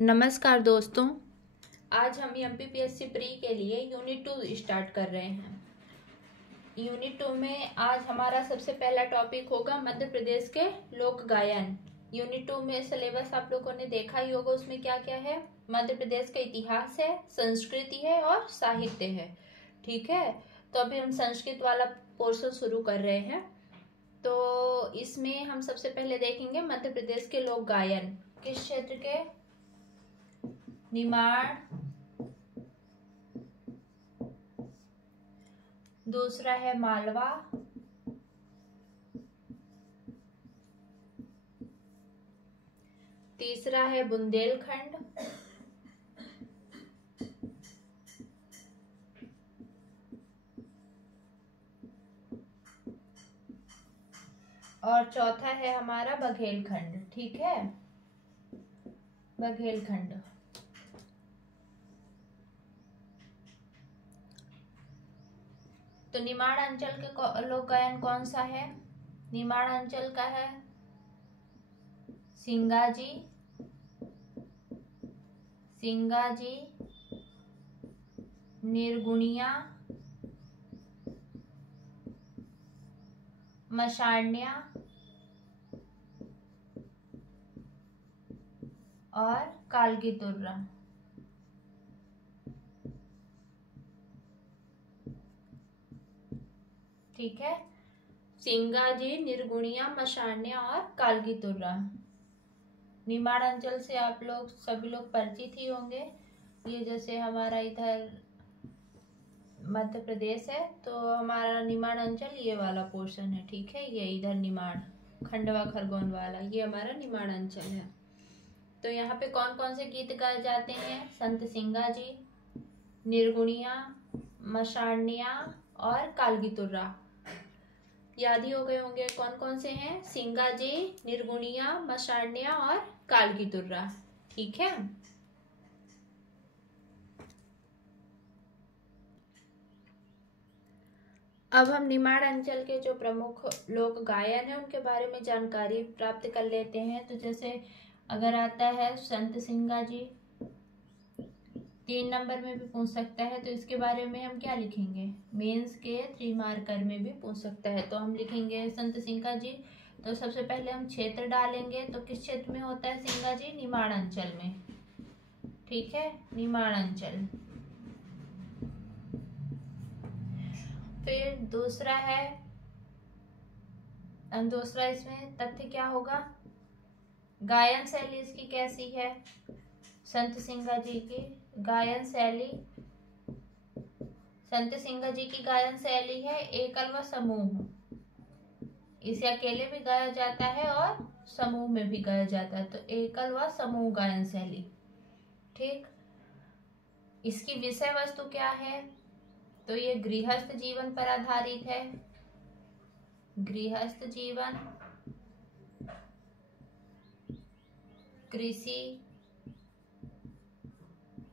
नमस्कार दोस्तों। आज हम एमपीपीएससी प्री के लिए यूनिट 2 स्टार्ट कर रहे हैं। यूनिट 2 में आज हमारा सबसे पहला टॉपिक होगा मध्य प्रदेश के लोक गायन। यूनिट 2 में सिलेबस आप लोगों ने देखा ही होगा, उसमें क्या क्या है। मध्य प्रदेश का इतिहास है, संस्कृति है और साहित्य है। ठीक है, तो अभी हम संस्कृत वाला पोर्शन शुरू कर रहे हैं। तो इसमें हम सबसे पहले देखेंगे मध्य प्रदेश के लोक गायन किस क्षेत्र के। निमाड़, दूसरा है मालवा, तीसरा है बुंदेलखंड, और चौथा है हमारा बघेलखंड। ठीक है, बघेलखंड। तो निमाड़ अंचल के लोक गायन कौन सा है। निमाड़ अंचल का है सिंगाजी, सिंगाजी, निर्गुणिया, मशाण्या और कालगी-तुर्रा। ठीक है, सिंगाजी, निर्गुणिया, मशाण्या और कालगी-तुर्रा। निमाड़ अंचल से आप लोग सभी लोग परिचित ही होंगे। ये जैसे हमारा इधर मध्य प्रदेश है तो हमारा निमाड़ अंचल ये वाला पोर्शन है। ठीक है, ये इधर निमाड़, खंडवा खरगोन वाला, ये हमारा निमाड़ अंचल है। तो यहाँ पे कौन कौन से गीत गाए जाते हैं। संत सिंगाजी, निर्गुणिया, मशाण्या और कालगी-तुर्रा। याद ही हो गए होंगे कौन कौन से हैं। सिंगाजी, निर्गुणिया, मशाण्या और कालगी-तुर्रा। ठीक है, अब हम निमाड़ अंचल के जो प्रमुख लोक गायन है उनके बारे में जानकारी प्राप्त कर लेते हैं। तो जैसे अगर आता है संत सिंगाजी, 3 नंबर में भी पूछ सकता है, तो इसके बारे में हम क्या लिखेंगे। मेंस के 3 मार्कर में भी पूछ सकता है। तो हम लिखेंगे संत सिंगाजी। तो सबसे पहले हम क्षेत्र डालेंगे, तो किस क्षेत्र में होता है सिंगाजी। निमाड़ अंचल में। ठीक है, निमाड़ अंचल। फिर दूसरा है, दूसरा इसमें तथ्य क्या होगा। गायन शैली इसकी कैसी है। संत सिंगाजी की गायन शैली, संत सिंगाजी की गायन शैली है एकल व समूह। इसे अकेले भी गाया जाता है और समूह में भी गाया जाता है। तो एकल व समूह गायन शैली। ठीक, इसकी विषय वस्तु क्या है। तो ये गृहस्थ जीवन पर आधारित है। गृहस्थ जीवन, कृषि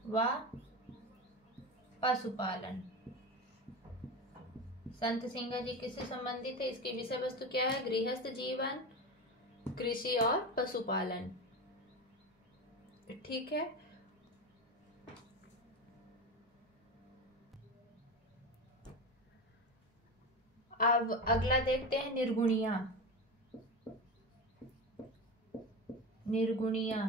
व पशुपालन। संत सिंगाजी किससे संबंधित है। इसकी विषय वस्तु क्या है। गृहस्थ जीवन, कृषि और पशुपालन। ठीक है, अब अगला देखते हैं निर्गुणिया। निर्गुणिया,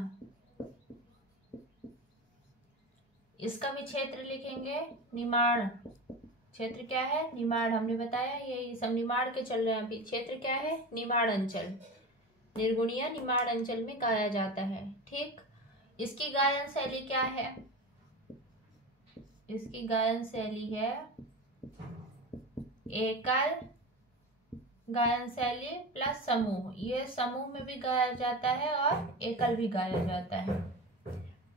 इसका भी क्षेत्र लिखेंगे निमाड़। क्षेत्र क्या है, निमाड़। हमने बताया ये सब निमाड़ के चल रहे हैं अभी। क्षेत्र क्या है, निमाड़ अंचल। निर्गुणिया निमाड़ अंचल में गाया जाता है। ठीक, इसकी गायन शैली क्या है। इसकी गायन शैली है एकल गायन शैली प्लस समूह। ये समूह में भी गाया जाता है और एकल भी गाया जाता है।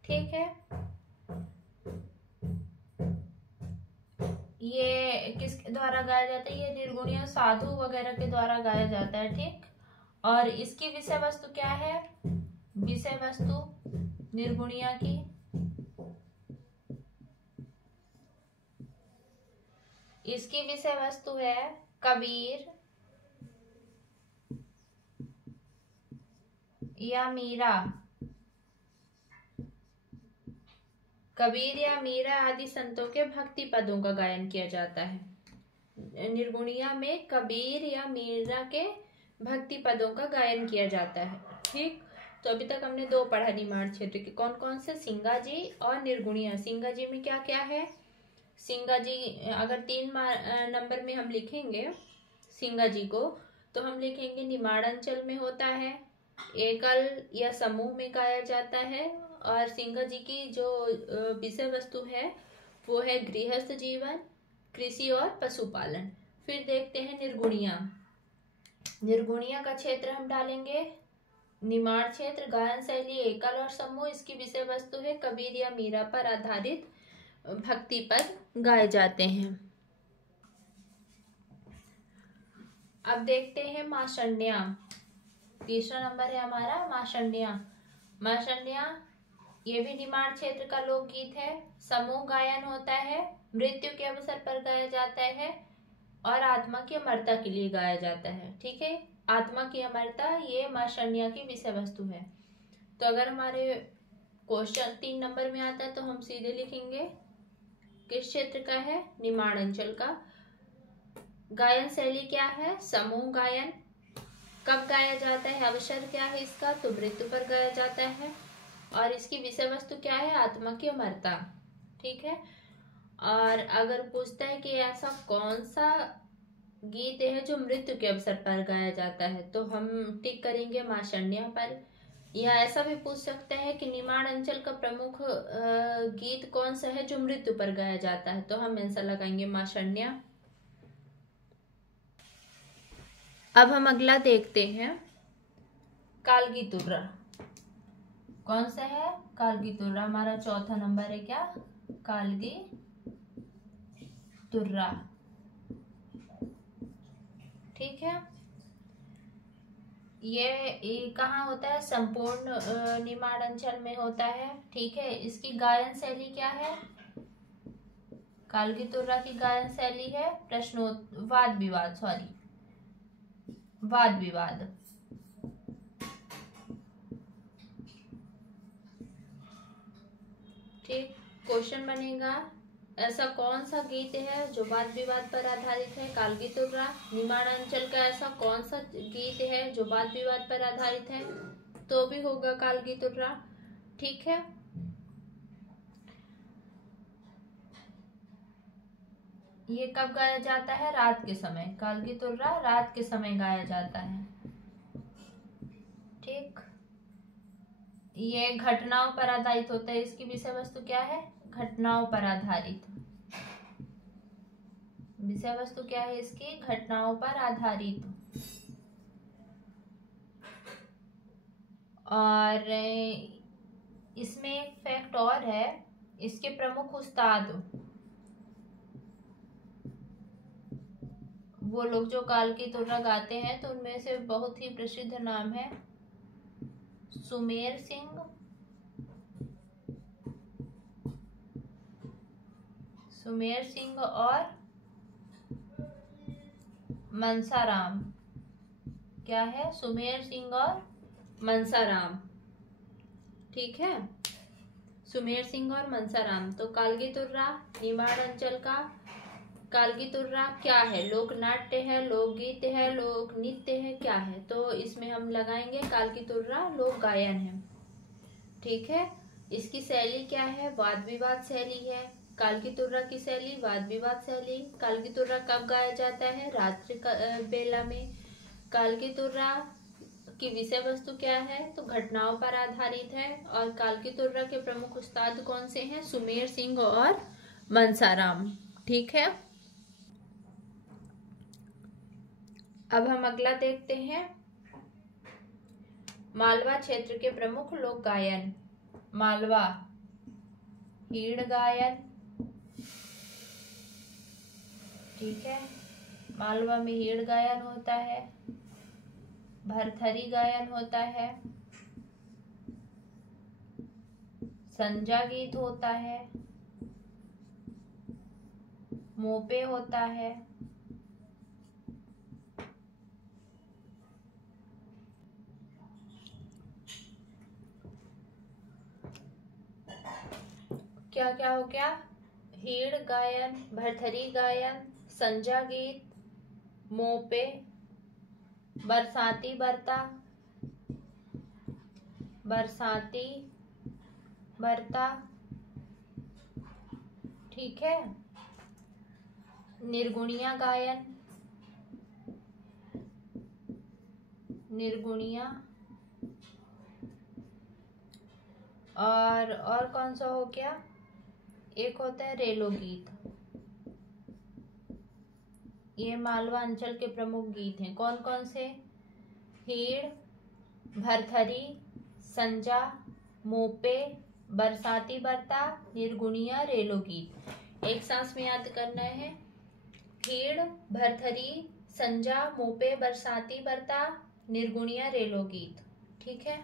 ठीक है, ये किसके द्वारा गाया जाता है। ये निर्गुणिया साधु वगैरह के द्वारा गाया जाता है। ठीक, और इसकी विषय वस्तु क्या है। विषय वस्तु निर्गुणिया की इसकी विषय वस्तु है कबीर या मीरा कबीर या मीरा आदि संतों के भक्ति पदों का गायन किया जाता है। निर्गुणिया में कबीर या मीरा के भक्ति पदों का गायन किया जाता है। ठीक, तो अभी तक हमने दो पढ़ा निमाड़ क्षेत्र के, कौन कौन से, सिंगा जी और निर्गुणिया। सिंगा जी में क्या क्या है, सिंगा जी अगर 3 नंबर में हम लिखेंगे सिंगा जी को, तो हम लिखेंगे निमाड़ अंचल में होता है, एकल या समूह में गाया जाता है, और सिंगा जी की जो विषय वस्तु है वो है गृहस्थ जीवन, कृषि और पशुपालन। फिर देखते हैं निर्गुणिया। निर्गुणिया का क्षेत्र हम डालेंगे निमाड़ क्षेत्र, गायन शैली एकल और समूह, इसकी विषय वस्तु है कबीर या मीरा पर आधारित भक्ति पद गाए जाते हैं। अब देखते हैं माशन्या। तीसरा नंबर है हमारा माशन्या। माशन्या ये भी निमाड़ क्षेत्र का लोकगीत है, समूह गायन होता है, मृत्यु के अवसर पर गाया जाता है और आत्मा की अमरता के लिए गाया जाता है। ठीक है, आत्मा की अमरता ये माशन्या की विषय वस्तु है। तो अगर हमारे क्वेश्चन 3 नंबर में आता है तो हम सीधे लिखेंगे किस क्षेत्र का है, निमाड़ अंचल का। गायन शैली क्या है, समूह गायन। कब गाया जाता है, अवसर क्या है इसका, तो मृत्यु पर गाया जाता है, और इसकी विषय वस्तु क्या है, आत्मा की अमरता। ठीक है, और अगर पूछता है कि ऐसा कौन सा गीत है जो मृत्यु के अवसर पर गाया जाता है, तो हम टिक करेंगे माशन्या पर। या ऐसा भी पूछ सकता है कि निमाड़ अंचल का प्रमुख गीत कौन सा है जो मृत्यु पर गाया जाता है, तो हम आंसर लगाएंगे माशन्या। अब हम अगला देखते हैं कालगी तुर्रा। कौन सा है, कालगी तुर्रा। हमारा चौथा नंबर है क्या, कालगी तुर्रा। ठीक है, ये कहाँ होता है, संपूर्ण निमाड़ अंचल में होता है। ठीक है, इसकी गायन शैली क्या है, कालगी तुर्रा की गायन शैली है वाद विवाद। ठीक, क्वेश्चन बनेगा ऐसा कौन सा गीत है जो वाद विवाद पर आधारित है, कालगी तुर्रा। निमाड़ अंचल का ऐसा कौन सा गीत है जो वाद विवाद पर आधारित है, तो भी होगा कालगी तुर्रा। ठीक है, ये कब गाया जाता है, रात के समय। कालगी तुर्रा रात के समय गाया जाता है। ठीक, ये घटनाओं पर आधारित होता है, इसकी विषय वस्तु क्या है, घटनाओं पर आधारित। विषय वस्तु क्या है इसकी, घटनाओं पर आधारित। और इसमें एक फैक्ट और है, इसके प्रमुख उस्ताद, वो लोग जो कालगी तुर्रा गाते हैं, तो उनमें से बहुत ही प्रसिद्ध नाम है सुमेर सिंह और मनसाराम। क्या है, सुमेर सिंह और मनसाराम। ठीक है, सुमेर सिंह और मनसाराम। तो कालगी तुर्रा निमाड़ अंचल का कालगी तुर्रा क्या है, लोक नाट्य है, लोकगीत है, लोक नृत्य है, क्या है, तो इसमें हम लगाएंगे कालगी तुर्रा लोक गायन है। ठीक है, इसकी शैली क्या है, वाद विवाद शैली है। कालगी तुर्रा की शैली वाद विवाद शैली। कालगी तुर्रा कब गाया जाता है, रात्रि बेला में। कालगी तुर्रा की विषय वस्तु क्या है, तो घटनाओं पर आधारित है। और कालगी तुर्रा के प्रमुख उस्ताद कौन से हैं, सुमेर सिंह और मनसाराम। ठीक है, अब हम अगला देखते हैं मालवा क्षेत्र के प्रमुख लोक गायन। मालवा हीड़ गायन। ठीक है, मालवा में हीड़ गायन होता है, भरथरी गायन होता है, संजा गीत होता है, मोपे होता है। क्या क्या हो गया? हीड़ गायन, भरथरी गायन, संजा गीत, मोपे, बरसाती बरता, बरसाती बरता, ठीक है। निर्गुणिया गायन, निर्गुणिया, और कौन सा हो गया? एक होता है रेलो गीत। ये मालवा अंचल के प्रमुख गीत हैं। कौन कौन से? हीड़, भरथरी, संजा, मोपे, बरसाती बरता, निर्गुणिया, रेलो गीत। एक सांस में याद करना है। हीड़, भरथरी, संजा, मोपे, बरसाती बरता, निर्गुणिया, रेलो गीत, ठीक है।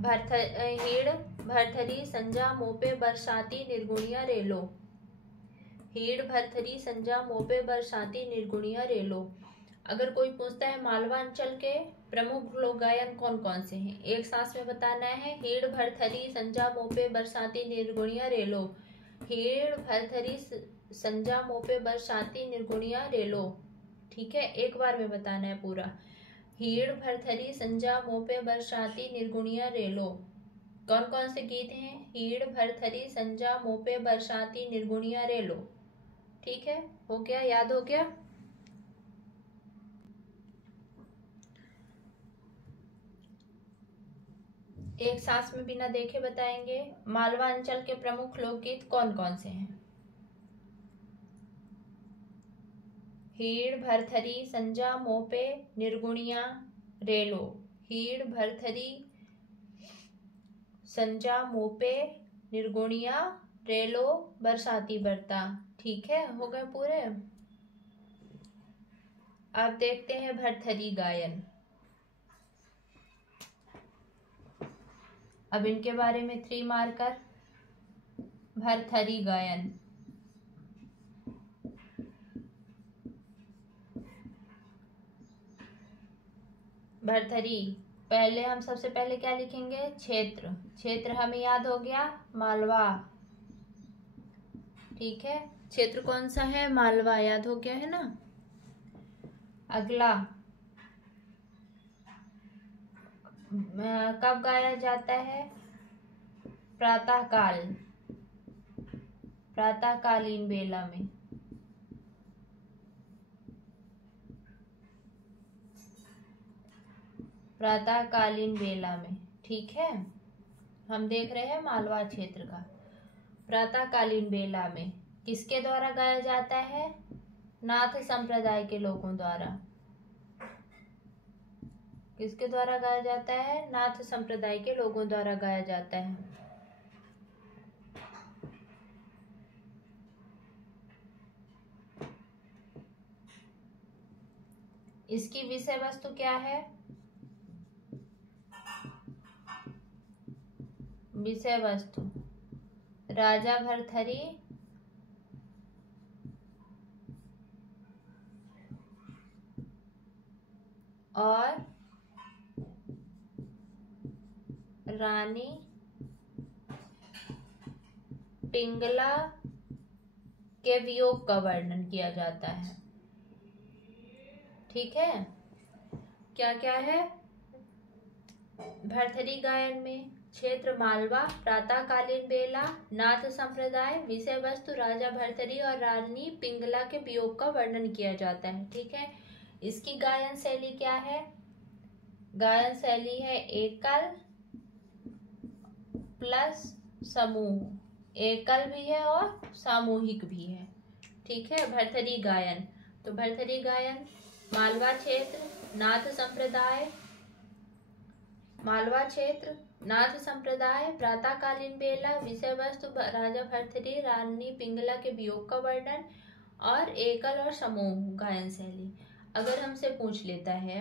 हीड़, भरथरी, संजा, मोपे, बरसाती, निर्गुणिया, रेलो। हीड़, भरथरी, संजा, मोपे, बरसाती, निर्गुणिया, रेलो। अगर कोई पूछता है मालवा अंचल के प्रमुख लोक गायन कौन कौन से हैं, एक सांस में बताना है। हीड़, भरथरी, संजा, मोपे, बरसाती, निर्गुणिया, रेलो। हीड़, भरथरी, संजा, मोपे, बरसाती, निर्गुणिया, रेलो, ठीक है। एक बार में बताना है पूरा। हीड़, भरथरी, संजा, मोपे, बरसाती, निर्गुणिया, रेलो। कौन कौन से गीत हैं? हीड़, भरथरी, संजा, मोपे, बरसाती, निर्गुणिया, रेलो, ठीक है। हो गया, याद हो गया? एक सांस में बिना देखे बताएंगे। मालवा अंचल के प्रमुख लोकगीत कौन कौन से हैं? हीड़, भरथरी, संजा, मोपे, निर्गुणिया, रेलो। हीड़, भरथरी, संजा, मोपे, निर्गुणिया, रेलो, बरसाती बरता, ठीक है। हो गए पूरे। अब देखते हैं भरथरी गायन। अब इनके बारे में 3 मार्कर। भरथरी गायन, भरथरी, पहले हम सबसे पहले क्या लिखेंगे? क्षेत्र। क्षेत्र हमें याद हो गया, मालवा, ठीक है। क्षेत्र कौन सा है? मालवा, याद हो गया है ना। अगला, कब गाया जाता है? प्रातःकाल, प्रातःकालीन बेला में। प्रातःकालीन बेला में, ठीक है। हम देख रहे हैं मालवा क्षेत्र का। प्रातःकालीन बेला में किसके द्वारा गाया जाता है? नाथ संप्रदाय के लोगों द्वारा। किसके द्वारा गाया जाता है? नाथ संप्रदाय के लोगों द्वारा गाया जाता है। इसकी विषय वस्तु क्या है? विषय वस्तु राजा भरथरी और रानी पिंगला के वियोग का वर्णन किया जाता है, ठीक है। क्या क्या है भरथरी गायन में? क्षेत्र मालवा, प्रातःकालीन बेला, नाथ संप्रदाय, विषय वस्तु राजा भरथरी और रानी पिंगला के वियोग का वर्णन किया जाता है, ठीक है। इसकी गायन शैली क्या है? गायन शैली है एकल प्लस समूह। एकल भी है और सामूहिक भी है, ठीक है। भरथरी गायन, तो भरथरी गायन मालवा क्षेत्र, नाथ संप्रदाय, मालवा क्षेत्र, नाथ संप्रदाय, प्रातःकालीन बेला, विषय वस्तु राजा भरथरी, रानी पिंगला के वियोग का वर्णन और एकल और समूह गायन शैली। अगर हमसे पूछ लेता है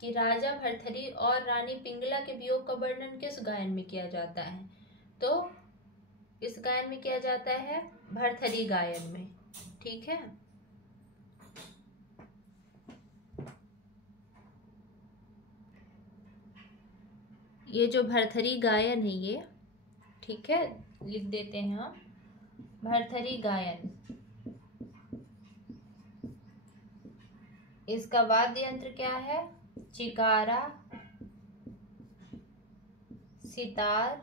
कि राजा भरथरी और रानी पिंगला के वियोग का वर्णन किस गायन में किया जाता है, तो इस गायन में किया जाता है भरथरी गायन में, ठीक है। ये जो भरथरी गायन है ये, ठीक है, लिख देते हैं हम भरथरी गायन। इसका वाद्य यंत्र क्या है? चिकारा, सितार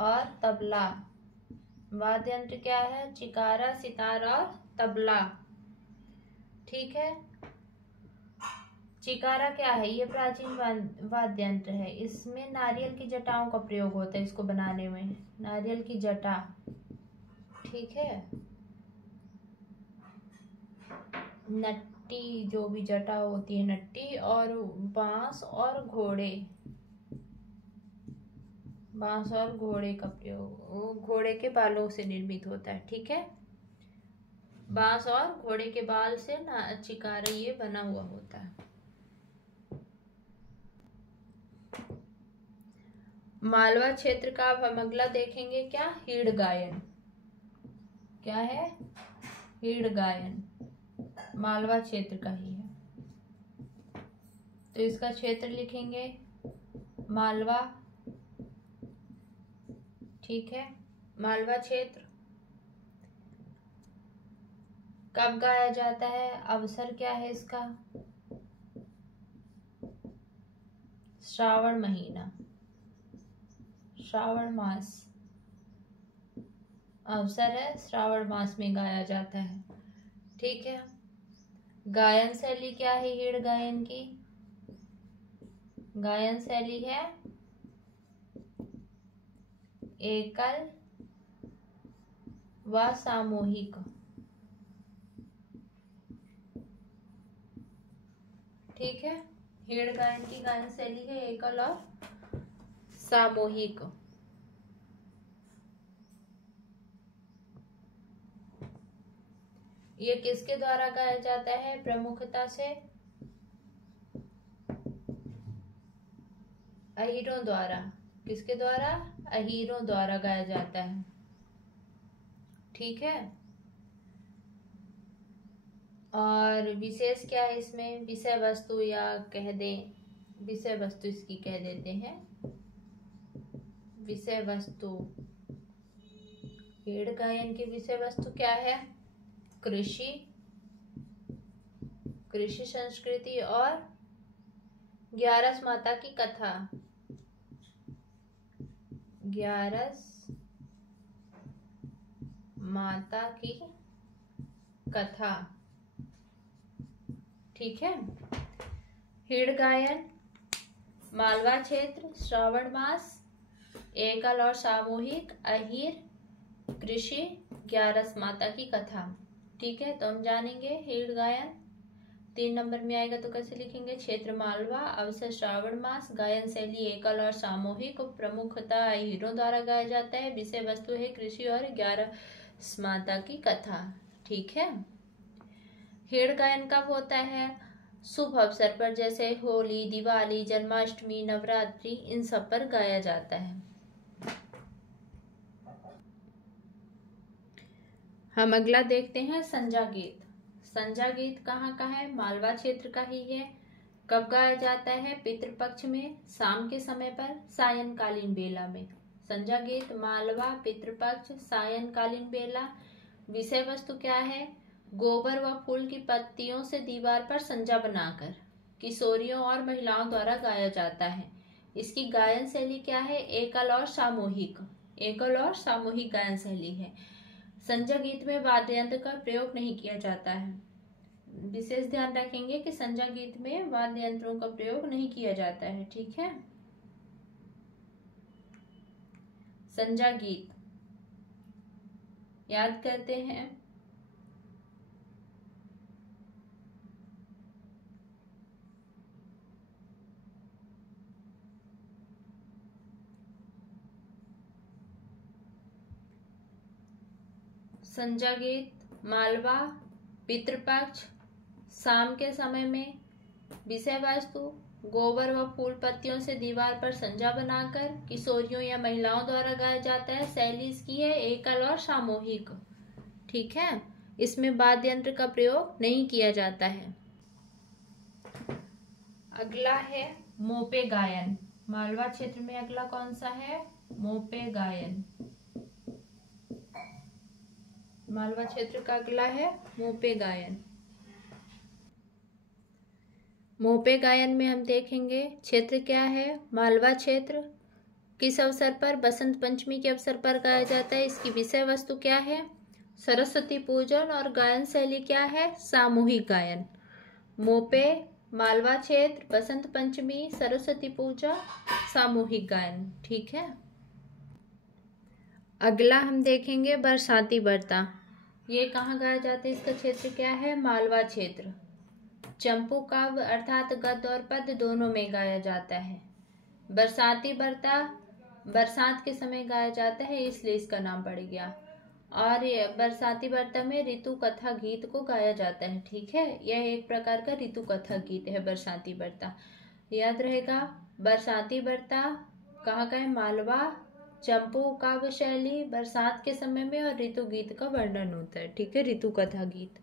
और तबला। वाद्य यंत्र क्या है? चिकारा, सितार और तबला। ठीक है। चिकारा क्या है? ये प्राचीन वाद्य यंत्र है। इसमें नारियल की जटाओं का प्रयोग होता है इसको बनाने में, नारियल की जटा। ठीक है। नट्टी, जो भी जटा होती है नट्टी, और बांस और घोड़े, बांस और घोड़े का प्रयोग, घोड़े के बालों से निर्मित होता है। ठीक है। बांस और घोड़े के बाल से चिकारा ये बना हुआ होता है। मालवा क्षेत्र का अब हम अगला देखेंगे क्या? हीड़ गायन। क्या है? हीड़ गायन मालवा क्षेत्र का ही है। तो इसका क्षेत्र लिखेंगे मालवा। ठीक है। मालवा क्षेत्र कब गाया जाता है? अवसर क्या है इसका? श्रावण महीना, श्रावण मास अवसर है, श्रावण मास में गाया जाता है। ठीक है। गायन शैली क्या है हीड़ गायन की? गायन शैली है एकल व सामूहिक। ठीक है। हीड़ गायन की गायन शैली है एकल और सामूहिक। ये किसके द्वारा गाया जाता है? प्रमुखता से अहीरों द्वारा। किसके द्वारा? अहीरों द्वारा गाया जाता है। ठीक है। और विशेष क्या है इसमें? विषय वस्तु, या कह दें विषय वस्तु, इसकी कह देते हैं विषय वस्तु। हीड़ गायन की विषय वस्तु क्या है? कृषि, कृषि संस्कृति और 11 माता की कथा। 11 माता की कथा। ठीक है। हीड़ गायन मालवा क्षेत्र, श्रावण मास, एकल और सामूहिक, अहीर, कृषि, 11 माता की कथा। ठीक है। तो हम जानेंगे हीड़ गायन 3 नंबर में आएगा तो कैसे लिखेंगे? क्षेत्र मालवा, अवसर श्रावण मास, गायन शैली एकल और सामूहिक, प्रमुखता अहीरों द्वारा गाया जाता है, विषय वस्तु है कृषि और 11 माता की कथा। ठीक है। हीड़ गायन कब होता है? शुभ अवसर पर, जैसे होली, दिवाली, जन्माष्टमी, नवरात्रि, इन सब पर गाया जाता है। हम अगला देखते हैं संजा गीत। संजा गीत कहाँ का है? मालवा क्षेत्र का ही है। कब गाया जाता है? पितृपक्ष में, शाम के समय पर, सायंकालीन बेला में। संजा गीत मालवा, पितृपक्ष, सायंकालीन बेला। विषय वस्तु क्या है? गोबर व फूल की पत्तियों से दीवार पर संजा बनाकर किशोरियों और महिलाओं द्वारा गाया जाता है। इसकी गायन शैली क्या है? एकल और सामूहिक। एकल और सामूहिक गायन शैली है। संजा गीत में वाद्य यंत्र का प्रयोग नहीं किया जाता है। विशेष ध्यान रखेंगे कि संजा गीत में वाद्य यंत्रों का प्रयोग नहीं किया जाता है। ठीक है। संजा गीत याद करते हैं। संजा गीत मालवा, पितृपक्ष, शाम के समय में। विषय वस्तु गोबर व फूल पत्तियों से दीवार पर संजा बनाकर किशोरियों या महिलाओं द्वारा गाया जाता है। शैली इसकी है एकल और सामूहिक। ठीक है। इसमें वाद्य यंत्र का प्रयोग नहीं किया जाता है। अगला है मोपे गायन। मालवा क्षेत्र में अगला कौन सा है? मोपे गायन। मालवा क्षेत्र का अगला है मोपे गायन। मोपे गायन में हम देखेंगे क्षेत्र क्या है? मालवा क्षेत्र। किस अवसर पर? बसंत पंचमी के अवसर पर गाया जाता है। इसकी विषय वस्तु क्या है? सरस्वती पूजन। और गायन शैली क्या है? सामूहिक गायन। मोपे, मालवा क्षेत्र, बसंत पंचमी, सरस्वती पूजा, सामूहिक गायन। ठीक है। अगला हम देखेंगे बरसाती बर्ता। ये कहाँ गाया जाता है? इसका क्षेत्र क्या है? मालवा क्षेत्र। चंपू काव्य अर्थात गद्य और पद्य दोनों में गाया जाता है। बरसाती बर्ता बरसात के समय गाया जाता है, इसलिए इसका नाम पड़ गया। और ये बरसाती बर्ता में ऋतु कथा गीत को गाया जाता है। ठीक है, यह एक प्रकार का ऋतु कथा गीत है बरसाती बर्ता। याद रहेगा, बरसाती बर्ता कहाँ का है? मालवा। चंपू काव्य शैली बरसात के समय में, और ऋतु गीत का वर्णन होता है। ठीक है, ऋतु कथा गीत।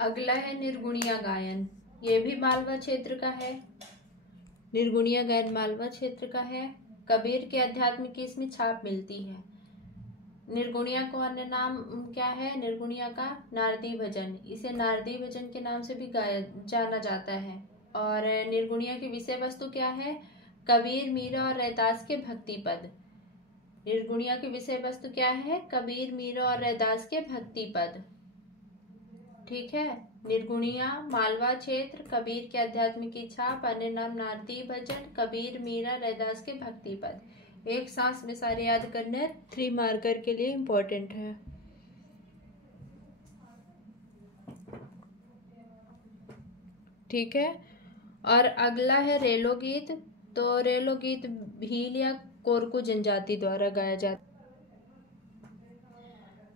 अगला है निर्गुणिया गायन। ये भी मालवा क्षेत्र का है। निर्गुणिया गायन मालवा क्षेत्र का है। कबीर के अध्यात्म की इसमें छाप मिलती है। निर्गुणिया को अन्य नाम क्या है? निर्गुणिया का नारदी भजन। इसे नारदी भजन के नाम से भी गाया जाना जाता है। और निर्गुणिया की विषय वस्तु क्या है? कबीर, मीरा और रैदास के भक्ति पद। निर्गुणिया की विषय वस्तु क्या है? कबीर, मीरा और रैदास के भक्ति पद। ठीक है। निर्गुणिया मालवा क्षेत्र, कबीर के अध्यात्म की छाप, अन्य नाम नारदी भजन, कबीर, मीरा, रैदास के भक्ति पद। एक सांस में सारे याद करने, 3 मार्कर के लिए इंपॉर्टेंट है। ठीक है। और अगला है रेलो गीत। तो रेलो गीत भील या कोरकू जनजाति द्वारा गाया जाता।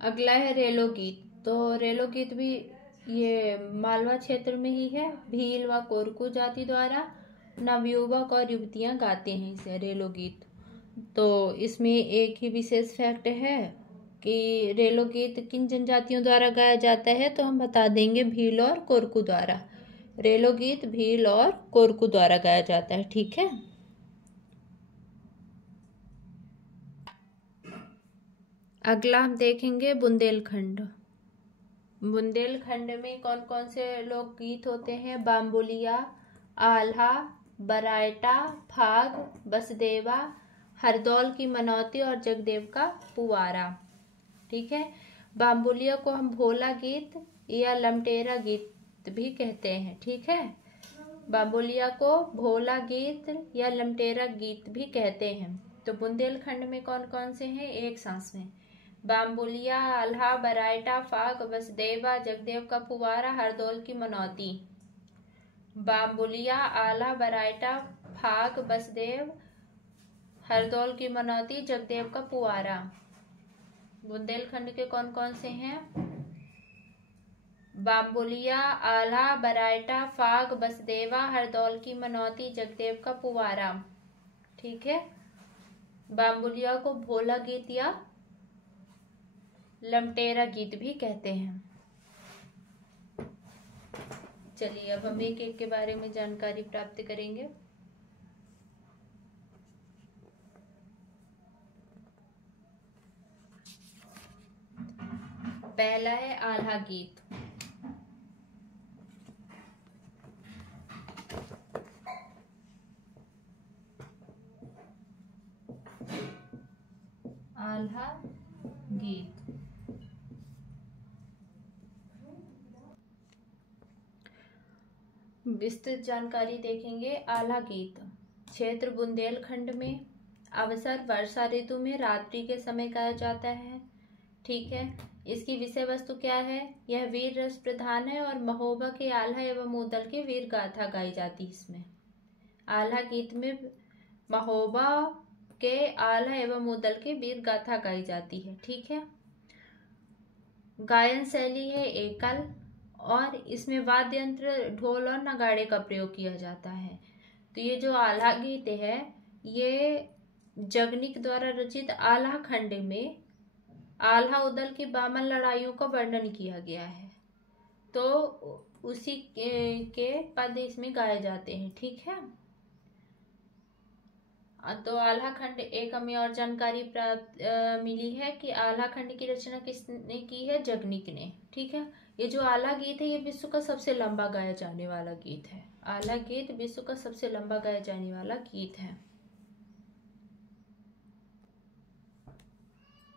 अगला है रेलो गीत। तो रेलो गीत भी ये मालवा क्षेत्र में ही है। भील व कोरकू जाति द्वारा नवयुवक और युवतियां गाते हैं इसे, रेलो गीत। तो इसमें एक ही विशेष फैक्ट है कि रेलो गीत किन जनजातियों द्वारा गाया जाता है, तो हम बता देंगे भील और कोरकू द्वारा। रेलो गीत भील और कोरकू द्वारा गाया जाता है। ठीक है। अगला हम देखेंगे बुंदेलखंड। बुंदेलखंड में कौन कौन से लोकगीत होते हैं? बाम्बुलिया, आल्हा, बरायटा, फाग, बसदेवा, हरदौल की मनौती और जगदेव का पुवारा। ठीक है। बाम्बुलिया को हम भोला गीत या लमटेरा गीत भी कहते हैं। ठीक है, बाम्बुलिया को भोला गीत या लमटेरा गीत भी कहते हैं। तो बुंदेलखंड में कौन कौन से हैं? एक सांस में। बाम्बुलिया, आल्हा, बरायटा, फाग, बसदेवा, जगदेव का पुवारा, हरदौल की मनौती। बाम्बुलिया, आल्हा, बरायटा, फाग, बसदेव, हरदौल की मनौती, जगदेव का पुवारा। बुंदेलखंड के कौन कौन से हैं? बाम्बुलिया, आल्हा, बरायटा, फाग, बसदेवा, हरदौल की मनौती, जगदेव का पुवारा। ठीक है। बाम्बुलिया को भोला गीत या लमटेरा गीत भी कहते हैं। चलिए अब हम एक एक के बारे में जानकारी प्राप्त करेंगे। पहला है आल्हा गीत। आल्हा गीत विस्तृत जानकारी देखेंगे। आल्हा गीत क्षेत्र बुंदेलखंड में अवसर वर्षा ऋतु में रात्रि के समय गाया जाता है। ठीक है। इसकी विषय वस्तु क्या है? यह वीर रस प्रधान है और महोबा के आल्हा एवं मुदल की वीर गाथा गाई जाती है। इसमें आल्हा गीत में महोबा के आल्हा एवं मुदल की वीर गाथा गाई जाती है। ठीक है। गायन शैली है एकल और इसमें वाद्य यंत्र ढोल और नगाड़े का प्रयोग किया जाता है। तो ये जो आल्हा गीत है ये जगनिक द्वारा रचित आल्हा खंड में आल्हा उदल की 52 लड़ाइयों का वर्णन किया गया है। तो उसी के पद इसमें गाए जाते हैं। ठीक है। तो आल्हा खंड, एक हमें और जानकारी प्राप्त मिली है कि आल्हा खंड की रचना किसने की है? जगनिक ने। ठीक है। ये जो आल्हा गीत है ये विश्व का सबसे लंबा गाया जाने वाला गीत है। आल्हा गीत विश्व का सबसे लंबा गाया जाने वाला गीत है।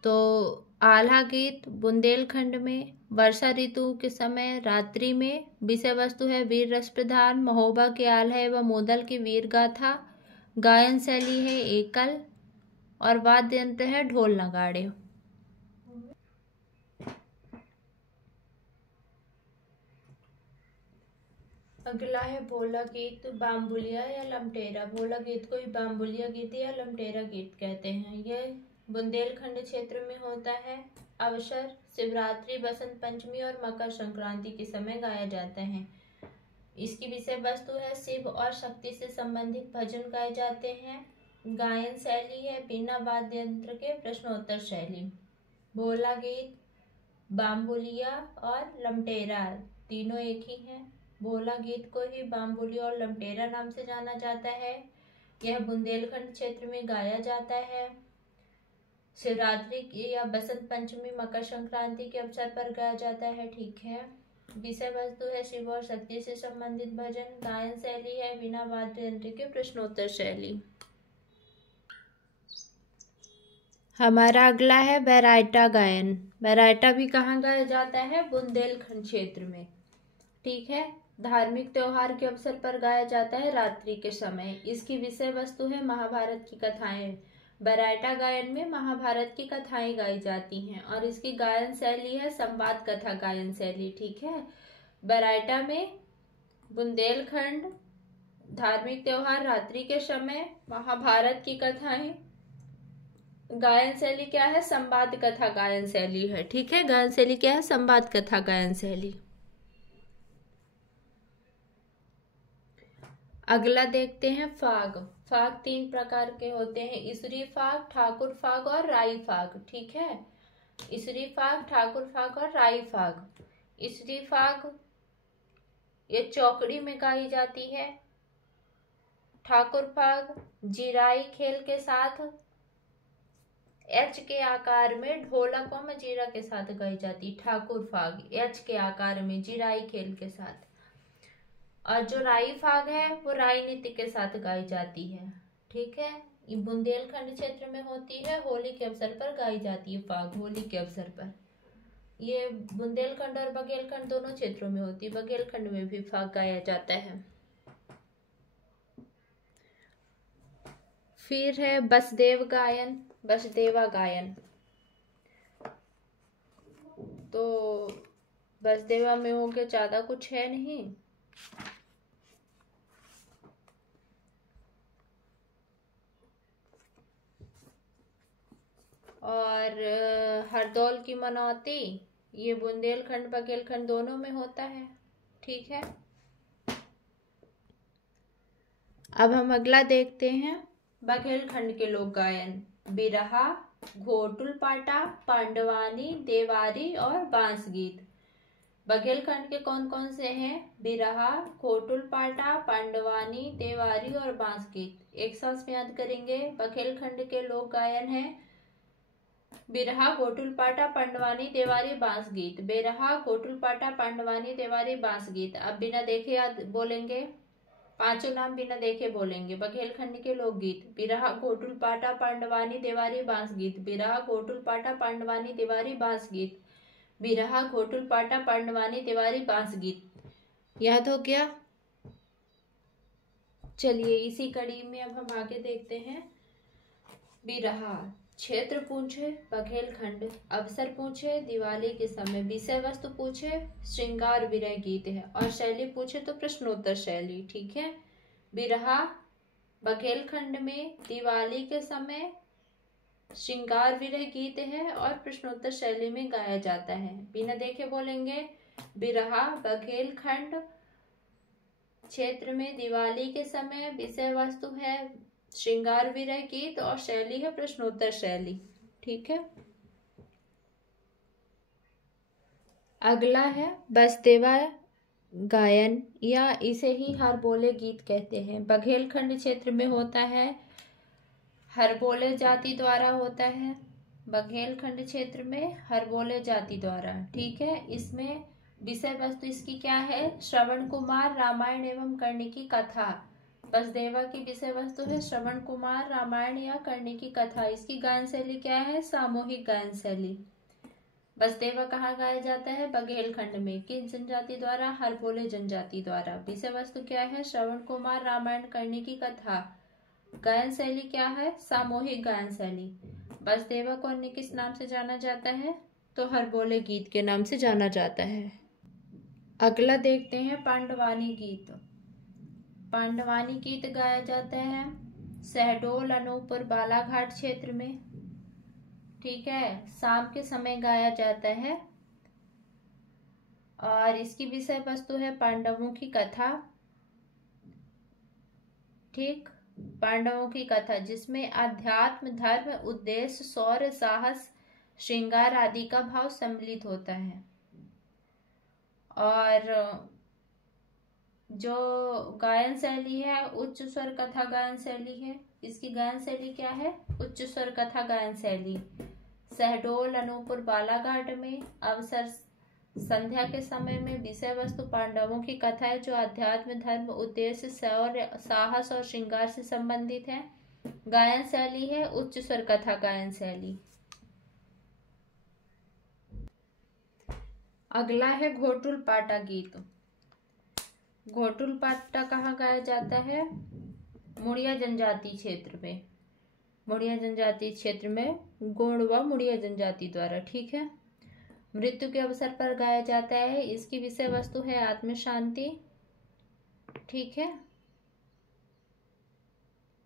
तो आल्हा गीत बुंदेलखंड में वर्षा ऋतु के समय रात्रि में, विषय वस्तु है वीर रस प्रधान, महोबा के आल्हा एवं मोदल की वीर गाथा, गायन शैली है एकल और वाद्य यंत्र है ढोल नगाड़े। अगला है भोला गीत, बाम्बुलिया या लमटेरा। भोला गीत को ही बाम्बुलिया गीत या लमटेरा गीत कहते हैं। यह बुंदेलखंड क्षेत्र में होता है। अवसर शिवरात्रि, बसंत पंचमी और मकर संक्रांति के समय गाया जाता है। इसकी विषय वस्तु है शिव और शक्ति से संबंधित भजन गाए जाते हैं। गायन शैली है बिना वाद्य यंत्र के प्रश्नोत्तर शैली। भोला गीत, बाम्बुलिया और लमटेरा तीनों एक ही हैं। भोला गीत को ही बाम्बुलिया और लमटेरा नाम से जाना जाता है। यह बुंदेलखंड क्षेत्र में गाया जाता है। शिवरात्रि या बसंत पंचमी, मकर संक्रांति के अवसर पर गाया जाता है। ठीक है। विषय वस्तु है शिव और शक्ति से संबंधित भजन। गायन शैली है बिना वाद्य यंत्र के प्रश्नोत्तर शैली। हमारा अगला है बैराइटा गायन। बैराइटा भी कहाँ गाया जाता है? बुंदेलखंड क्षेत्र में। ठीक है। धार्मिक त्योहार के अवसर पर गाया जाता है रात्रि के समय। इसकी विषय वस्तु है महाभारत की कथाएं। बैराइटा गायन में महाभारत की कथाएं गाई जाती हैं और इसकी गायन शैली है संवाद कथा गायन शैली। ठीक है। बैराइटा में बुंदेलखंड धार्मिक त्योहार रात्रि के समय महाभारत की कथाएं। गायन शैली क्या है? संवाद कथा गायन शैली है। ठीक है। गायन शैली क्या है? संवाद कथा गायन शैली। अगला देखते हैं फाग। फाग तीन प्रकार के होते हैं, इसरी फाग, ठाकुर फाग और राई फाग। ठीक है। इसरी फाग, ठाकुर फाग और राई फाग। इसरी फाग ये चौकड़ी में गाई जाती है। ठाकुर फाग जिराई खेल के साथ एच के आकार में ढोलक व मजीरा के साथ गाई जाती। ठाकुर फाग एच के आकार में जिराई खेल के साथ। और जो राई फाग है वो राई नृत्य के साथ गाई जाती है। ठीक है। ये बुंदेलखंड क्षेत्र में होती है। होली के अवसर पर गाई जाती है फाग, होली के अवसर पर। ये बुंदेलखंड और बघेलखंड दोनों क्षेत्रों में होती है। बघेलखंड में भी फाग गाया जाता है। फिर है बसदेव गायन, बसदेवा गायन। तो बसदेवा में हो के ज्यादा कुछ है नहीं। और हरदौल की मनौती ये बुंदेलखंड बघेलखंड दोनों में होता है। ठीक है। अब हम अगला देखते हैं बघेलखंड के लोक गायन। बिरहा, घोटुल पाटा, पांडवानी, देवारी और बांस गीत। बघेलखंड के कौन कौन से हैं? बिरहा, घोटुल पाटा, पांडवानी, देवारी और बांस गीत। एक साथ याद करेंगे। बघेलखंड के लोक गायन है बिरहा, घोटुल पाटा, पांडवानी, देवारी, बांस गीत। बिरहा, घोटुल पाटा, पांडवानी, देवारी, बांस गीत। अब बिना देखे याद बोलेंगे। पांचों नाम बिना देखे बोलेंगे। बघेलखंड के लोकगीत। बिरहा, घोटुल पाटा, पांडवानी, देवारी, बांस गीत। बिरहा, घोटुल पाटा, पांडवानी, देवारी, बांस गीत। बिरहा, घोटुल पाटा, पांडवानी, देवारी, बांस गीत। याद हो गया? चलिए इसी कड़ी में अब हम आगे देखते हैं। बिरहा, क्षेत्र पूछे बघेलखंड, अवसर पूछे दिवाली के समय, विषय वस्तु पूछे श्रृंगार विरह गीत है और शैली पूछे तो प्रश्नोत्तर शैली। ठीक है। बिरहा बघेलखंड में दिवाली के समय श्रृंगार विरह गीत है और प्रश्नोत्तर शैली में गाया जाता है। बिना देखे बोलेंगे। बिरहा बघेलखंड क्षेत्र में दिवाली के समय, विषय वस्तु है श्रृंगार विरह गीत और शैली है प्रश्नोत्तर शैली। ठीक है। अगला है बसदेवा गायन या इसे ही हरबोले गीत कहते हैं। बघेलखंड क्षेत्र में होता है, हरबोले जाति द्वारा होता है। बघेलखंड क्षेत्र में हरबोले जाति द्वारा, ठीक है। इसमें विषय वस्तु इसकी क्या है? श्रवण कुमार रामायण एवं कर्ण की कथा। बसदेवा की विषय वस्तु है श्रवण कुमार रामायण या कर्ण की कथा। इसकी गायन शैली क्या है? सामूहिक गायन शैली। बसदेवा कहाँ गाया जाता है? बघेलखंड में। किस जनजाति द्वारा? हरबोले जनजाति द्वारा। विषय वस्तु क्या है? श्रवण कुमार रामायण कर्ण की कथा। गायन शैली क्या है? सामूहिक गायन शैली। बसदेवा को अन्य किस नाम से जाना जाता है? तो हरबोले गीत के नाम से जाना जाता है। अगला देखते हैं पांडवानी गीत। पांडवानी गीत गाया जाता है शहडोल अनूपपुर बालाघाट क्षेत्र में, ठीक है। शाम के समय गाया जाता है और इसकी विषय वस्तु है पांडवों की कथा, ठीक। पांडवों की कथा जिसमें अध्यात्म, धर्म, उद्देश्य, शौर्य, साहस, श्रृंगार आदि का भाव सम्मिलित होता है। और जो गायन शैली है उच्च स्वर कथा गायन शैली है। इसकी गायन शैली क्या है? उच्च स्वर कथा गायन शैली। शहडोल अनूपपुर बालाघाट में अवसर संध्या के समय में विषय वस्तु पांडवों की कथा है जो अध्यात्म, धर्म, उद्देश्य, शौर्य, साहस और श्रृंगार से संबंधित है। गायन शैली है उच्च स्वर कथा गायन शैली। अगला है घोटुल पाटा गीत। घोटुल पाटा कहाँ गाया जाता है? मुड़िया जनजाति क्षेत्र में। मुड़िया जनजाति क्षेत्र में गोंड व मुड़िया जनजाति द्वारा, ठीक है। मृत्यु के अवसर पर गाया जाता है। इसकी विषय वस्तु है आत्म शांति, ठीक है।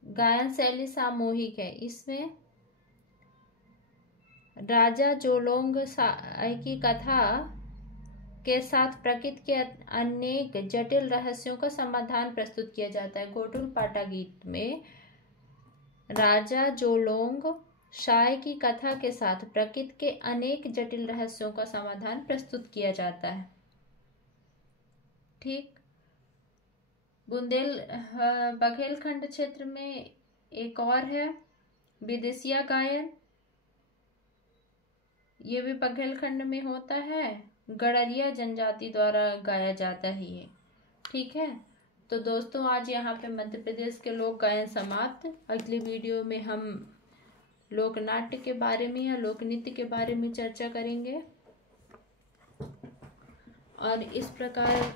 गायन शैली सामूहिक है। इसमें राजा जोलोंग की कथा के साथ प्रकृति के अनेक जटिल रहस्यों का समाधान प्रस्तुत किया जाता है। घोटुल पाटा गीत में राजा जोलोंग शाय की कथा के साथ प्रकृति के अनेक जटिल रहस्यों का समाधान प्रस्तुत किया जाता है, ठीक। बघेलखंड क्षेत्र में एक और है विदेशिया गायन। ये भी बघेलखंड में होता है। गड़रिया जनजाति द्वारा गाया जाता है ये, ठीक है। तो दोस्तों आज यहाँ पे मध्य प्रदेश के लोक गायन समाप्त। अगली वीडियो में हम लोक नाट्य के बारे में या लोक नृत्य के बारे में चर्चा करेंगे और इस प्रकार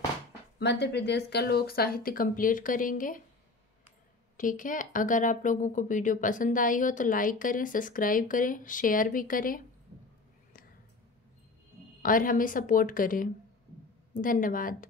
मध्य प्रदेश का लोक साहित्य कंप्लीट करेंगे, ठीक है। अगर आप लोगों को वीडियो पसंद आई हो तो लाइक करें, सब्सक्राइब करें, शेयर भी करें और हमें सपोर्ट करें। धन्यवाद।